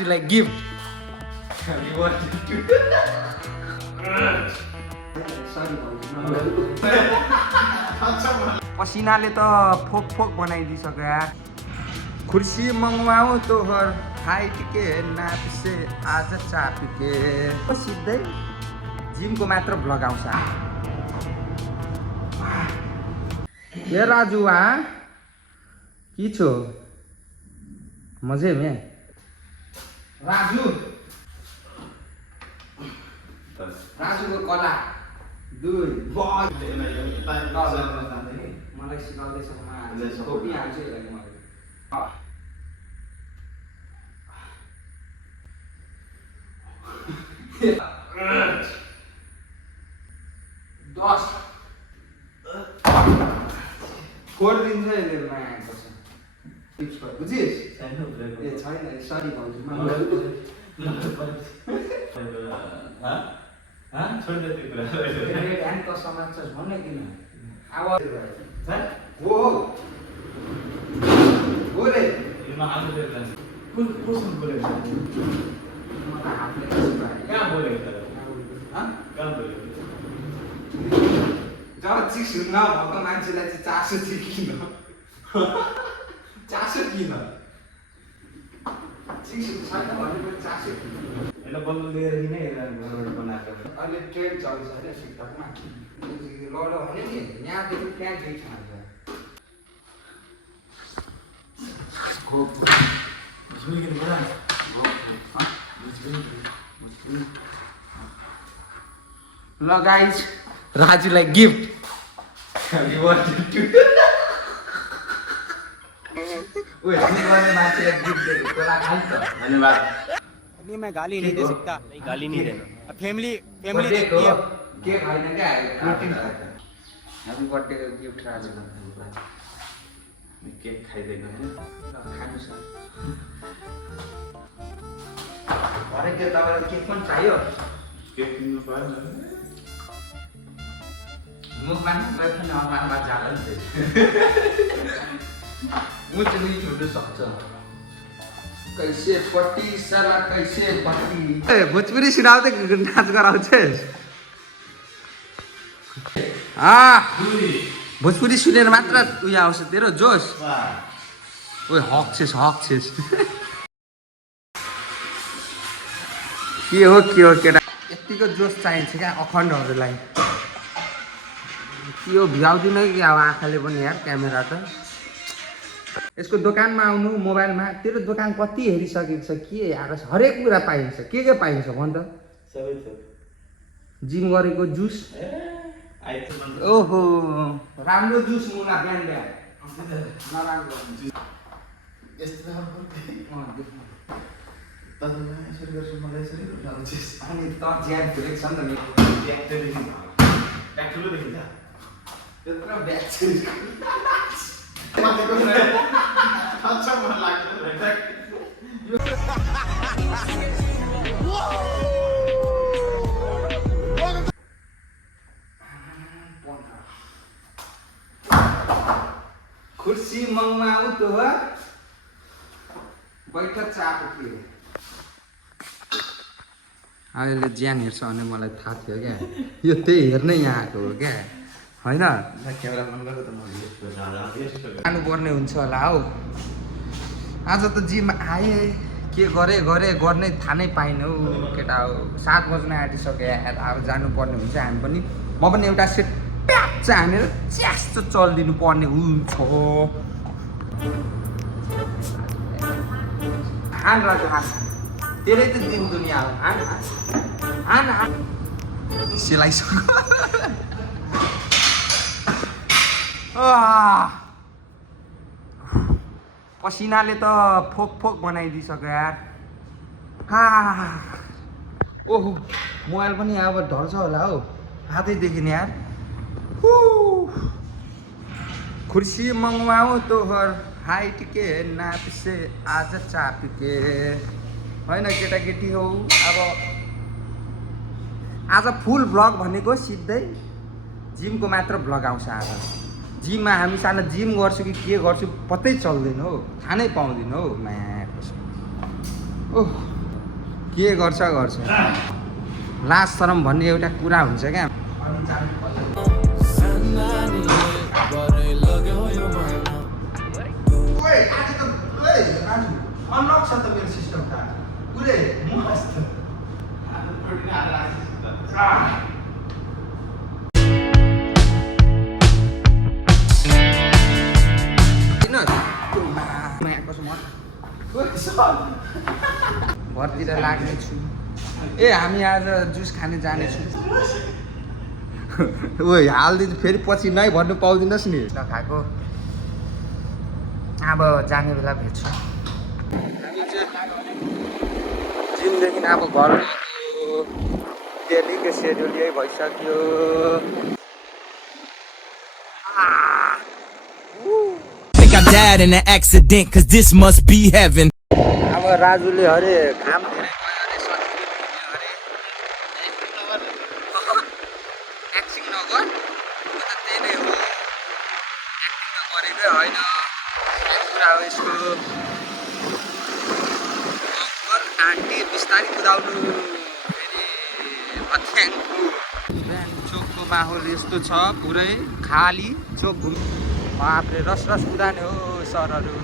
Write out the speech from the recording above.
राजुलाई gift. पसिनाले त folk folk बनाइदिइसक्यो यार। खुर्सी मङमाऊ तोहर हाइट के नाप से आज चाप के सिधै जिमको मात्र ब्लग आउँछ। ए राजु की छो मजे में राजु राजुको कला दुई मलाई सिकाउँदैछ टोपी हाल्छु दस खोलिदिन्छ यसले मायाको छ बुझिस् ए छैन सरी भाउजू समाज भन्ने किन आवाज हो बोले जब चिस नभएको मान्छेलाई चाहिँ चासो चाहिँ किन चासो किन चिस छैन भनेको चासो किन यसलाई बल्ल लिएर किनै बनाएको अहिले ट्रेड चल्छ अरे टिकटकमा लड भने नि यहाँदेखि त्यहाँ दुई ठाउँ ल गाइज राजुलाई गिफ्ट। धन्यवाद। अभी मैं गाली नहीं दे सकता। नहीं गाली नहीं देना। फैमिली देखती देखती है। के खाइन क्या प्रोटीन हैप्पी बर्थडे गिफ्ट राजुको केक खाइदिनु खानु छ अरे के तपाईलाई केक पनि चाहियो केक किन्नु पर्यो मुखमा बैठ्ने अनुहारमा जाला नि मुझे नहीं छुट्न सक्छ कैसे पट्टी साला कैसे पट्टी ए भोजपुरी सुनाउँदै नाच गराउँछस् भोजपुरी सुनेर मात्र उयो आउँछ तेरो जोस ओए हक छेस के हो केटा यतिको जोस चाहिन्छ क्या अखण्डहरूलाई के हो भ्याउँदिन कि अब आँखाले पनि यार क्यामेरा त यसको दोकानमा आउनु मोबाइलमा तेरो दोकान कति हेरिसकेको छ के यार हरेक कुरा पाइन्छ के पाइन्छ भन् त सबै छ जिम गरेको जुस ओहो राम्रो जुस मुना बिहान नराम्रो यस्तो अनि त ज्यान फुलेको छ नि त ठुलो देखिन्छ त्यत्रो ब्याग छ खुर्सी मङमाऊ त हो बैठक चाप के अहिले ज्यान हेर्छ भने मलाई थाहा थियो क्या यो त्यही हेर्नै यहाँ आएको हो क्या होइन जानुपर्ने हुन्छ होला हौ आज त जिम आएँ के गर्ने थाहा नै पाइनँ हौ केटा हो 7 बज्न आँटिसक्यो यार अब जानुपर्ने हुन्छ हामी पनि म पनि एउटा सेट प्याच हानेर च्यास्तो चलिदिनु पर्ने हुन्छ हान राजु हान तेरै त दिन दुनिया हो हान सिलाइसक्यो पसिनाले त फोक फोक बनाइदिइसक्यो यार ओहो मोबाइल पनि अब ढल्छ होला हौ हातै देखिने यार खुर्सी मङमाऊ तोहर हाइट के नाप से आज चाप के होइन केटाकेटी हौ अब आज फुल भ्लग भनेको सिधै जिमको मात्र भ्लग आउँछ आज जिममा हामी सानो जिम गर्छु कि के गर्छु पत्तै चल्दैन हौ थाहा नै पाउँदैन हौ माया ओह के गर्छ लास्ट शरम भन्ने एउटा कुरा हुन्छ क्या अनलक छ त मेरो सिस्टम त पुरै मस्त घरतिर लाग्ने छु ए हामी आज जुस खाने जानेछु ओ हालिदिन्छु फेरि पछि नै भन्नु पाउँदिनस् नि नखाएको अब जाने बेला भेट्छु हामी चाहिँ जिमदेखि अब घर डेलीको सेड्युल यही भइसक्यो think I died in an accident, cause this must be heaven. अब राजुले अरे घाम धेरै गयो अरे एक्सिङ नगर त्यही नै हो एक्टिङ त गरेकै होइन कुरा हो यसको आन्टी बिस्तारै कुदाउनु फेरि भत्याङको बिहान चोकको माहौल यस्तो छ पुरै खाली चोक घुम बाफ्रे रस कुदाने हो सरहरू